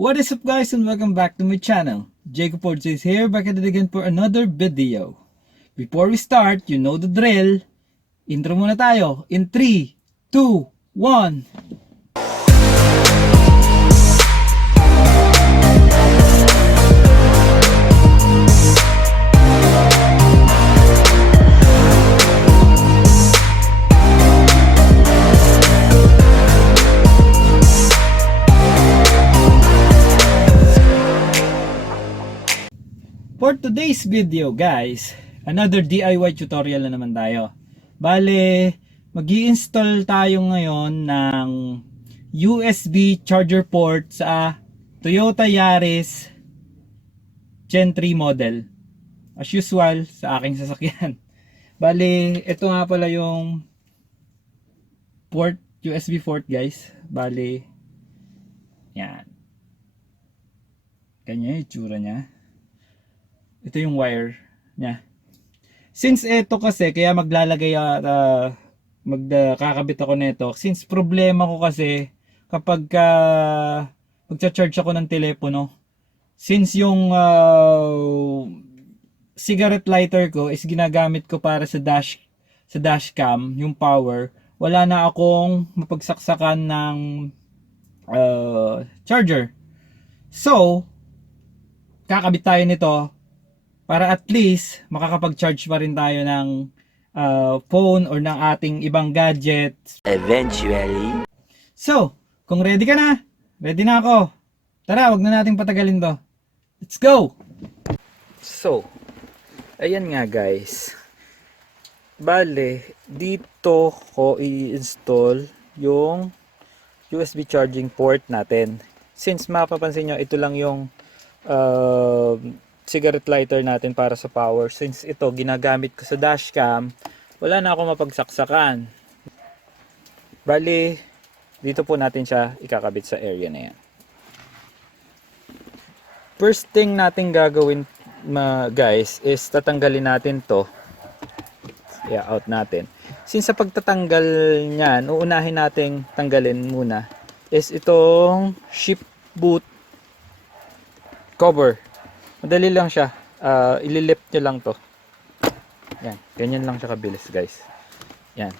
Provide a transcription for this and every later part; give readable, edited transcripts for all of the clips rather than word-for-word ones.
What is up guys and welcome back to my channel. Jacob Ports is here back at it again for another video. Before we start, you know the drill. Intro muna tayo in 3, 2, 1. For today's video guys, another DIY tutorial na naman tayo. Bale, mag-i-install tayo ngayon ng USB charger port sa Toyota Yaris Gen 3 model. As usual sa aking sasakyan. Bale, ito nga pala yung port, USB port guys. Bale, yan. Ganyan yung itsura niya. Ito yung wire niya. Since ito kasi, kaya maglalagay magkakabit ako nito. Since problema ko kasi kapag magcha-charge ako ng telepono, since yung cigarette lighter ko is ginagamit ko para sa dashcam, yung power, wala na akong mapagsaksakan ng charger. So, kakabit tayo nito para at least makakapag-charge pa rin tayo ng phone or ng ating ibang gadgets eventually. So, kung ready ka na, ready na ako. Tara, wag na nating patagalin to. Let's go! So, ayan nga guys. Bale, dito ko i-install yung USB charging port natin. Since mapapansin nyo, ito lang yung cigarette lighter natin para sa power. Since ito ginagamit ko sa dashcam, wala na ako mapagsaksakan. Bali, dito po natin siya ikakabit sa area na yan. First thing natin gagawin guys is tatanggalin natin to. Out natin. Since sa pagtatanggal niyan, uunahin nating tanggalin muna is itong ship boot cover. Madali lang siya. Ililift nyo lang to. Yan. Ganyan lang siya kabilis guys. Yan.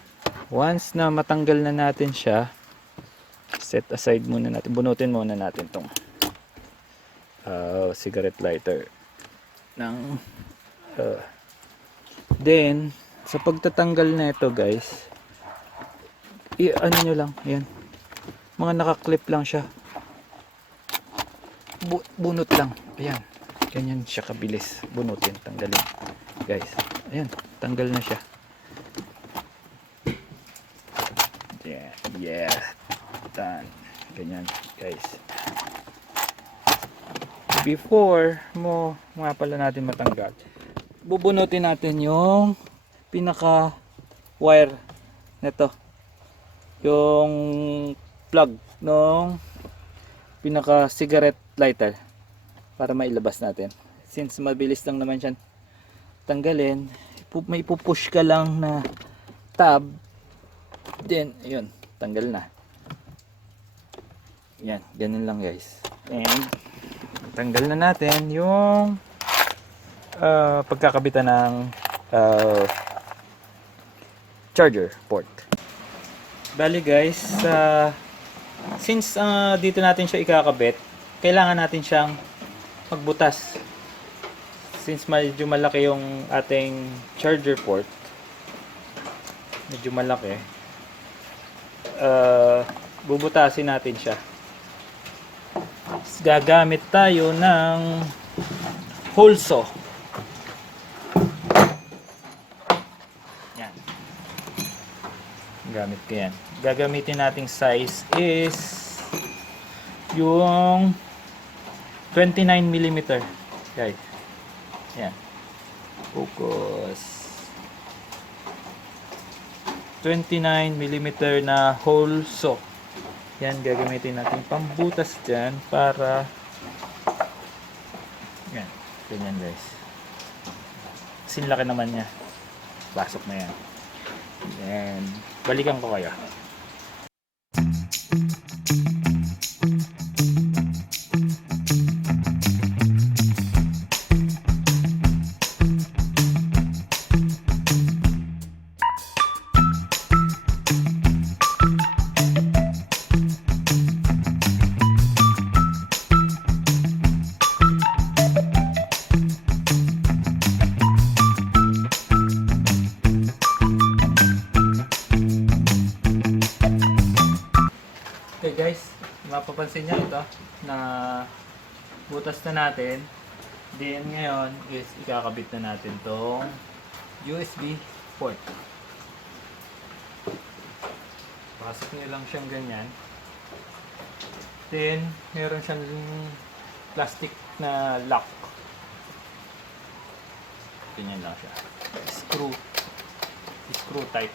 Once na matanggal na natin siya, set aside muna natin. Bunutin muna natin tong cigarette lighter. Then, sa pagtatanggal na ito guys, ano nyo lang. Yan. Mga nakaklip lang siya. Bunot lang. Ayan. Ganyan siya kabilis. Bunutin, tanggalin. Guys, ayan, tanggal na siya. Yeah. Done. Ganyan, guys. Before mo nga pala natin matanggal, bubunutin natin yung pinaka wire nito. Yung plug ng pinaka cigarette lighter. Para mailabas natin. Since mabilis lang naman siya tanggalin, may pupush ka lang na tab. Then, ayun, tanggal na. Yan, ganun lang guys. And, tanggal na natin yung pagkakabitan ng charger port. Bali guys, since dito natin siya ikakabit, kailangan natin siyang magbutas. Since medyo malaki yung ating charger port, medyo malaki, bubutasin natin siya. Gagamit tayo ng hole saw. Yan. Gamit ko yan. Gagamitin nating size is yung 29mm guys. Yan. Focus. 29mm na hole saw. Yan, gagamitin natin pambutas dyan para yan. Ganyan guys. Sinlaki naman niya. Pasok na yan. Then, balikan ko kayo. Okay guys, mapapansin nyo ito na butas na natin. Then ngayon is ikakabit na natin tong USB port. Pasok nyo lang siyang ganyan. Then meron siyang plastic na lock. Ganyan lang siya. Screw type.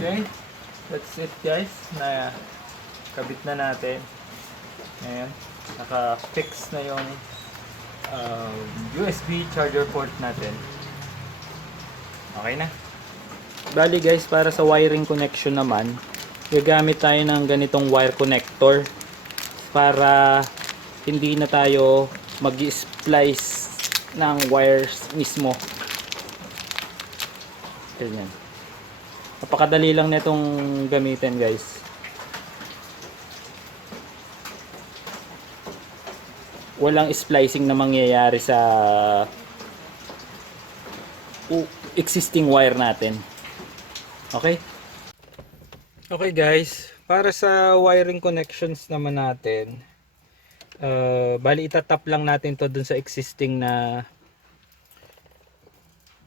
Okay, that's it guys, na kabit na natin. Ayan, naka-fix na yung USB charger port natin. Okay na. Bali guys, para sa wiring connection naman, gagamit tayo ng ganitong wire connector para hindi na tayo mag-splice ng wires mismo. Ganyan. Napakadali lang nitong gamitin guys. Walang splicing na mangyayari sa existing wire natin. Okay? Okay guys, para sa wiring connections naman natin, bali itatap lang natin to dun sa existing na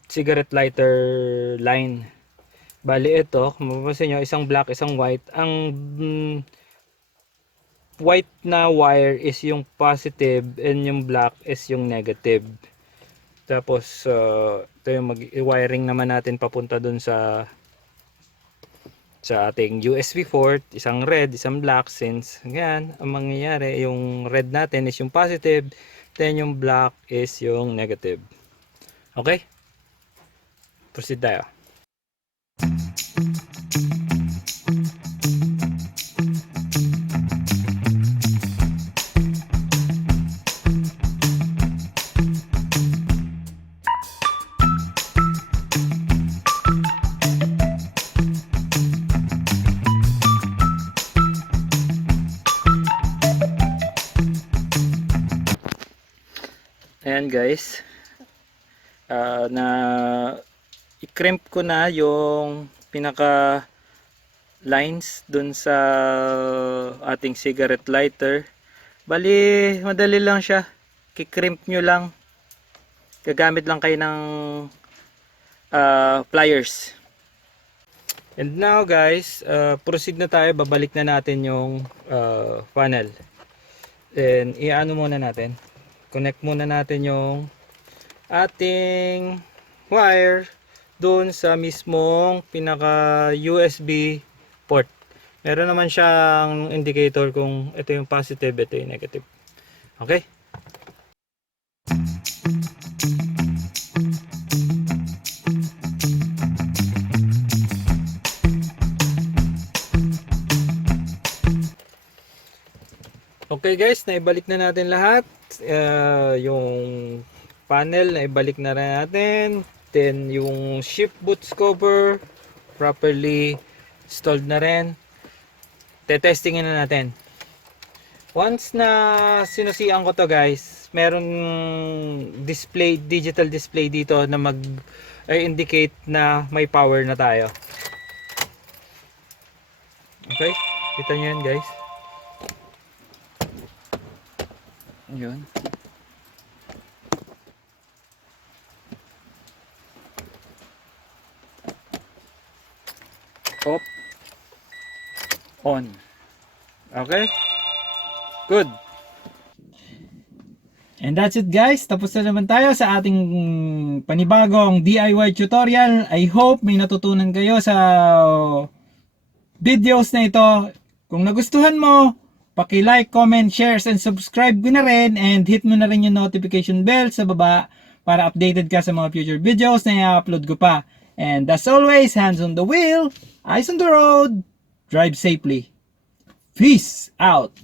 cigarette lighter line. Bali ito, kung mapapansin nyo, isang black, isang white. Ang white na wire is yung positive and yung black is yung negative. Tapos ito yung wiring naman natin papunta dun sa ating USB port, isang red, isang black. Since yan, ang mangyayari, yung red natin is yung positive, then yung black is yung negative. Okay? Proceed tayo. Ayan guys, na i-crimp ko na yung pinaka lines dun sa ating cigarette lighter. Bali madali lang siya, ki-crimp nyo lang, gagamit lang kayo ng pliers. And now guys, proceed na tayo, babalik na natin yung panel. And i-ano muna natin, connect muna natin yung ating wire doon sa mismong pinaka USB port. Meron naman siyang indicator kung ito yung positive, ito yung negative. Okay? Okay guys, naibalik na natin lahat. Yung panel naibalik na rin natin. Then yung shift boots cover properly installed na rin. Tetestingin na natin. Once na sinusian ko to guys, meron display, digital display dito na mag-indicate na may power na tayo. Okay, kita nyo yan guys. Yun. Off. On. Okay? Good. And that's it guys. Tapos na naman tayo sa ating panibagong DIY tutorial. I hope may natutunan kayo sa videos na ito. Kung nagustuhan mo, paki-like, comment, share, and subscribe ko na rin, and hit mo na rin yung notification bell sa baba para updated ka sa mga future videos na i-upload ko pa. And as always, hands on the wheel, eyes on the road, drive safely. Peace out!